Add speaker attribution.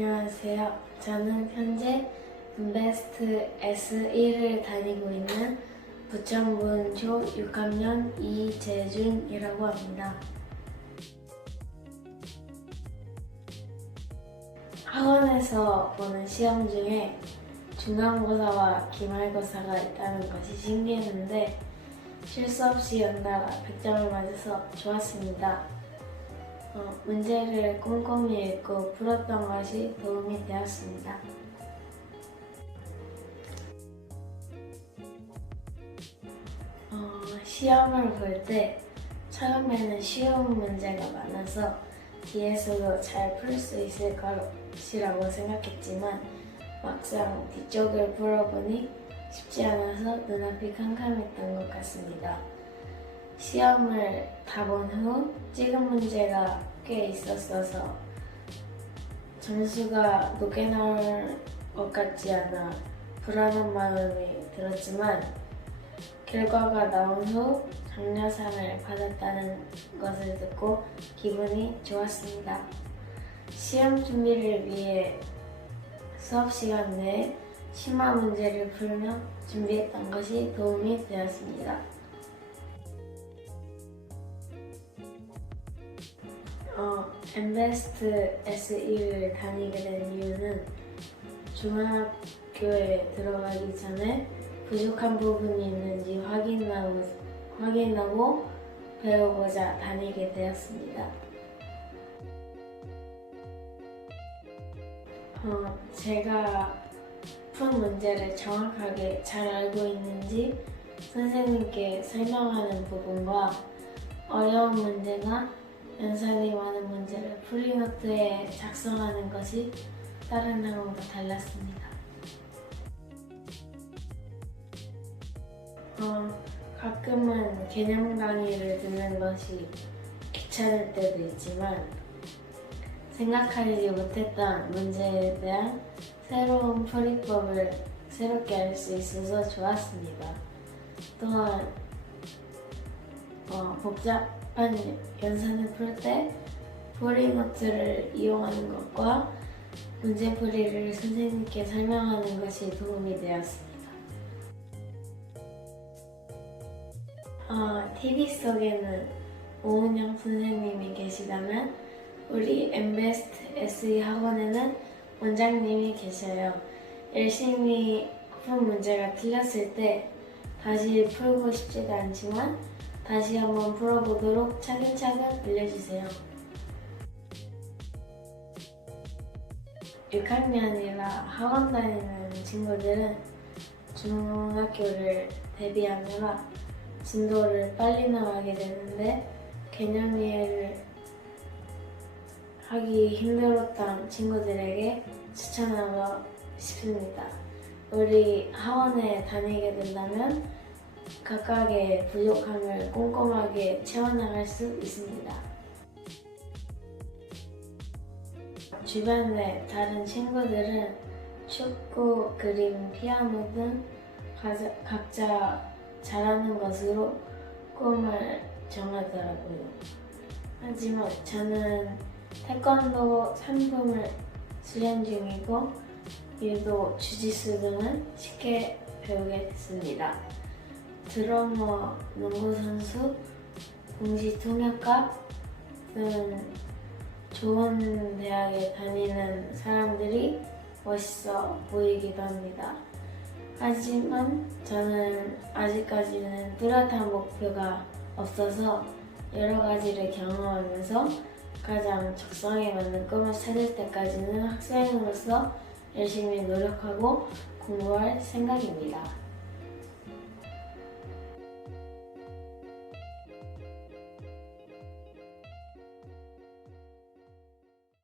Speaker 1: 안녕하세요. 저는 현재 인베스트 S1을 다니고 있는 부천군초 6학년 이재준이라고 합니다. 학원에서 보는 시험 중에 중간고사와 기말고사가 있다는 것이 신기했는데 실수 없이 연달아 100점을 맞아서 좋았습니다. 어, 문제를 꼼꼼히 읽고 풀었던 것이 도움이 되었습니다. 어, 시험을 볼 때 처음에는 쉬운 문제가 많아서 뒤에서도 잘 풀 수 있을 것이라고 생각했지만 막상 뒤쪽을 풀어보니 쉽지 않아서 눈앞이 캄캄했던 것 같습니다. 시험을 다 본 후 찍은 문제가 꽤 있었어서 점수가 높게 나올 것 같지 않아 불안한 마음이 들었지만 결과가 나온 후 장려상을 받았다는 것을 듣고 기분이 좋았습니다. 시험 준비를 위해 수업 시간 내에 심화 문제를 풀며 준비했던 것이 도움이 되었습니다. 어, 엠베스트 S1을 다니게 된 이유는 중학교에 들어가기 전에 부족한 부분이 있는지 확인하고, 확인하고 배우고자 다니게 되었습니다. 어, 제가 푼 문제를 정확하게 잘 알고 있는지 선생님께 설명하는 부분과 어려운 문제나 연산이 많은 문제를 프리노트에 작성하는 것이 다른 학원과 달랐습니다. 어, 가끔은 개념 강의를 듣는 것이 귀찮을 때도 있지만 생각하지 못했던 문제에 대한 새로운 풀이법을 새롭게 알 수 있어서 좋았습니다. 또한 어, 복잡 한 연산을 풀때 풀이노트를 이용하는 것과 문제풀이를 선생님께 설명하는 것이 도움이 되었습니다. 어, TV 속에는 오은영 선생님이 계시다면 우리 엠베스트 SE 학원에는 원장님이 계셔요. 열심히 푼 문제가 틀렸을 때 다시 풀고 싶지도 않지만 다시 한번 풀어보도록 차근차근 알려주세요. 6학년이라 학원 다니는 친구들은 중학교를 대비하느라 진도를 빨리 나가게 되는데 개념 이해를 하기 힘들었던 친구들에게 추천하고 싶습니다. 우리 학원에 다니게 된다면 각각의 부족함을 꼼꼼하게 채워나갈 수 있습니다. 주변의 다른 친구들은 축구, 그림, 피아노 등 각자 잘하는 것으로 꿈을 정하더라고요. 하지만 저는 태권도 상품을 수련 중이고 유도, 주짓수 등은 쉽게 배우게 됐습니다. 드러머, 농구 선수, 공시 통역가 등 좋은 대학에 다니는 사람들이 멋있어 보이기도 합니다. 하지만 저는 아직까지는 뚜렷한 목표가 없어서 여러 가지를 경험하면서 가장 적성에 맞는 꿈을 찾을 때까지는 학생으로서 열심히 노력하고 공부할 생각입니다.